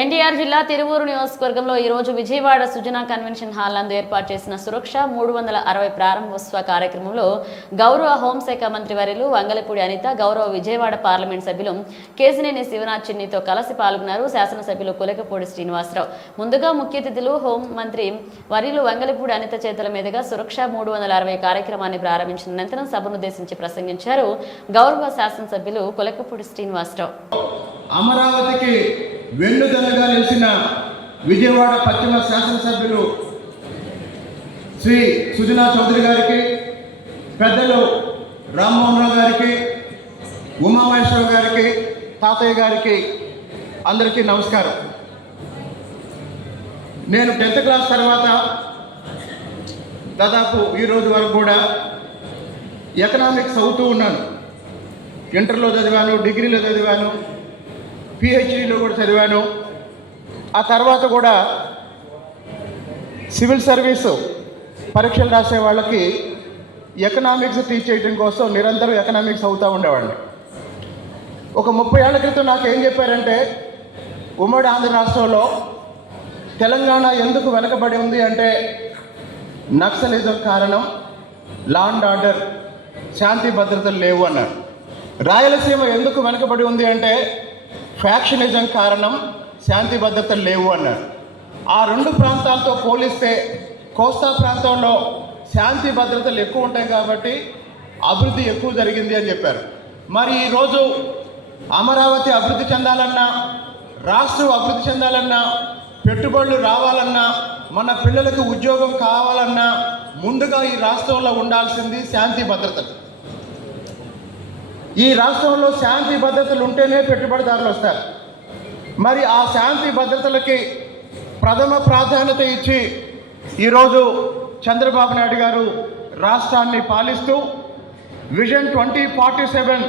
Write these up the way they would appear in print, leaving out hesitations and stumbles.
ఎన్టీఆర్ జిల్లా తిరువూరు నియోజకవర్గంలో ఈ రోజు విజయవాడ సుజనా కన్వెన్షన్ హాల్ నందు ఏర్పాటు చేసిన సురక్ష 360 ప్రారంభోత్సవ కార్యక్రమంలో గౌరవ హోంశాఖ మంత్రి వర్యులు వంగలపూడి అనిత, గౌరవ విజయవాడ పార్లమెంట్ సభ్యులు కేసినేని శివనాథ్ చిన్నితో కలిసి పాల్గొన్నారు. శాసనసభ్యులు కులకపూడి శ్రీనివాసరావు ముందుగా ముఖ్య అతిథులు హోం మంత్రి వర్యులు వంగలపూడి అనిత చేతుల మీదుగా సురక్ష 360 కార్యక్రమాన్ని ప్రారంభించిన అనంతరం సభనుద్దేశించి ప్రసంగించారు. గౌరవ శాసనసభ్యులు కులకపూడి శ్రీనివాసరావు అమరావతికి వెన్నుదన్నుగా నిలిచిన విజయవాడ పశ్చిమ శాసనసభ్యులు శ్రీ సుజనా చౌదరి గారికి, పెద్దలు రామ్మోహన్ రావు గారికి, ఉమామహేశ్వర గారికి, తాతయ్య గారికి అందరికీ నమస్కారం. నేను 10th క్లాస్ తర్వాత దాదాపు ఈ రోజు వరకు కూడా ఎకనామిక్స్ చదువుతూ ఉన్నాను. ఇంటర్లో చదివాను, డిగ్రీలో చదివాను, పిహెచ్డీలో కూడా చదివాను. ఆ తర్వాత కూడా సివిల్ సర్వీసు పరీక్షలు రాసే వాళ్ళకి ఎకనామిక్స్ టీచ్ చేయడం కోసం నిరంతరం ఎకనామిక్స్ అవుతూ ఉండేవాడిని. ఒక 30 ఏళ్ల క్రితం నాకు ఏం చెప్పారంటే, ఉమ్మడి ఆంధ్ర రాష్ట్రంలో తెలంగాణ ఎందుకు వెనకబడి ఉంది అంటే నక్సలిజం కారణం, లా అండ్ ఆర్డర్ శాంతి భద్రతలు లేవు అన్నారు. రాయలసీమ ఎందుకు వెనకబడి ఉంది అంటే ఫ్యాక్షనిజం కారణం, శాంతి భద్రతలు లేవు అన్నారు. ఆ 2 ప్రాంతాలతో పోలిస్తే కోస్తా ప్రాంతంలో శాంతి భద్రతలు ఎక్కువ ఉంటాయి కాబట్టి అభివృద్ధి ఎక్కువ జరిగింది అని చెప్పారు. మరి ఈరోజు అమరావతి అభివృద్ధి చెందాలన్నా, రాష్ట్రం అభివృద్ధి చెందాలన్నా, పెట్టుబడులు రావాలన్నా, మన పిల్లలకు ఉద్యోగం కావాలన్నా ముందుగా ఈ రాష్ట్రంలో ఉండాల్సింది శాంతి భద్రతలు. ఈ రాష్ట్రంలో శాంతి భద్రతలు ఉంటేనే పెట్టుబడిదారులు వస్తారు. మరి ఆ శాంతి భద్రతలకి ప్రథమ ప్రాధాన్యత ఇచ్చి ఈరోజు చంద్రబాబు నాయుడు గారు రాష్ట్రాన్ని పాలిస్తూ విజన్ 2047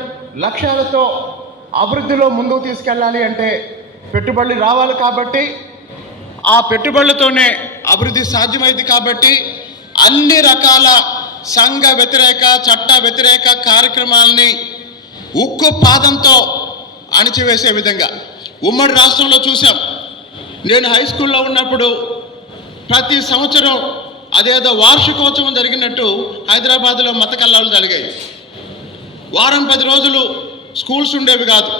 లక్ష్యాలతో అభివృద్ధిలో ముందుకు తీసుకెళ్ళాలి అంటే పెట్టుబడులు రావాలి. కాబట్టి ఆ పెట్టుబడులతోనే అభివృద్ధి సాధ్యమైంది. కాబట్టి అన్ని రకాల సంఘ వ్యతిరేక, చట్ట వ్యతిరేక కార్యక్రమాలని ఉక్కు పాదంతో అణిచివేసే విధంగా ఉమ్మడి రాష్ట్రంలో చూసాం. నేను హై స్కూల్లో ఉన్నప్పుడు ప్రతి సంవత్సరం అదేదో వార్షికోత్సవం జరిగినట్టు హైదరాబాద్లో మత కల్లాలు జరిగాయి. వారం 10 రోజులు స్కూల్స్ ఉండేవి కాదు,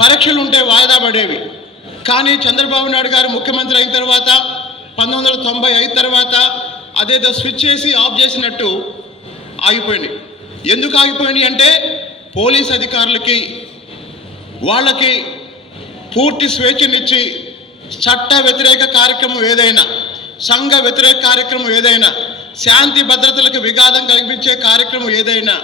పరీక్షలు ఉంటే వాయిదా పడేవి. కానీ చంద్రబాబు నాయుడు గారు ముఖ్యమంత్రి అయిన తర్వాత 1995 తర్వాత అదేదో స్విచ్ చేసి ఆఫ్ చేసినట్టు ఆగిపోయింది. ఎందుకు ఆగిపోయింది అంటే పోలీస్ అధికారులకి వాళ్ళకి పూర్తి స్వేచ్ఛనిచ్చి చట్ట వ్యతిరేక కార్యక్రమం ఏదైనా, సంఘ వ్యతిరేక కార్యక్రమం ఏదైనా, శాంతి భద్రతలకు విఘాతం కల్పించే కార్యక్రమం ఏదైనా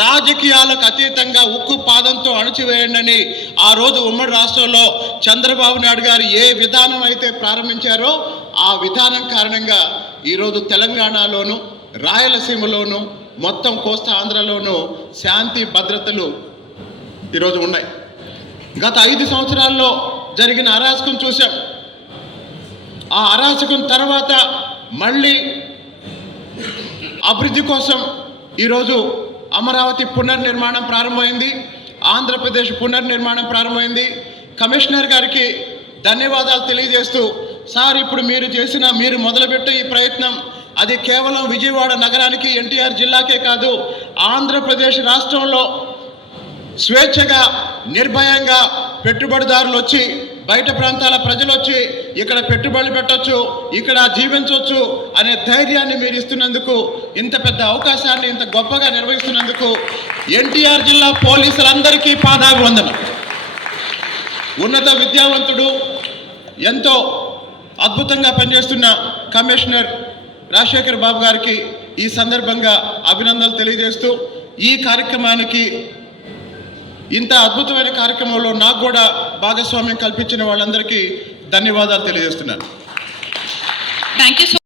రాజకీయాలకు అతీతంగా ఉక్కు పాదంతో అణచివేయండి అని ఆ రోజు ఉమ్మడి రాష్ట్రంలో చంద్రబాబు నాయుడు గారు ఏ విధానం అయితే ప్రారంభించారో ఆ విధానం కారణంగా ఈరోజు తెలంగాణలోను, రాయలసీమలోను, మొత్తం కోస్తా ఆంధ్రలోనూ శాంతి భద్రతలు ఈరోజు ఉన్నాయి. గత 5 సంవత్సరాల్లో జరిగిన అరాచకం చూసాం. ఆ అరాచకం తర్వాత మళ్ళీ అభివృద్ధి కోసం ఈరోజు అమరావతి పునర్నిర్మాణం ప్రారంభమైంది, ఆంధ్రప్రదేశ్ పునర్నిర్మాణం ప్రారంభమైంది. కమిషనర్ గారికి ధన్యవాదాలు తెలియజేస్తూ, సార్ ఇప్పుడు మీరు మొదలుపెట్టే ఈ ప్రయత్నం అది కేవలం విజయవాడ నగరానికి, ఎన్టీఆర్ జిల్లాకే కాదు, ఆంధ్రప్రదేశ్ రాష్ట్రంలో స్వేచ్ఛగా నిర్భయంగా పెట్టుబడిదారులు వచ్చి, బయట ప్రాంతాల ప్రజలు వచ్చి ఇక్కడ పెట్టుబడులు పెట్టవచ్చు, ఇక్కడ జీవించవచ్చు అనే ధైర్యాన్ని మీరు ఇస్తున్నందుకు, ఇంత పెద్ద అవకాశాన్ని ఇంత గొప్పగా నిర్వహిస్తున్నందుకు ఎన్టీఆర్ జిల్లా పోలీసులందరికీ పాదాభివందనం. ఉన్నత విద్యావంతుడు, ఎంతో అద్భుతంగా పనిచేస్తున్న కమిషనర్ రాజశేఖర్ బాబు గారికి ఈ సందర్భంగా అభినందనలు తెలియజేస్తూ, ఈ కార్యక్రమానికి ఇంత అద్భుతమైన కార్యక్రమంలో నాకు కూడా భాగస్వామ్యం కల్పించిన వాళ్ళందరికీ ధన్యవాదాలు తెలియజేస్తున్నాను. Thank you.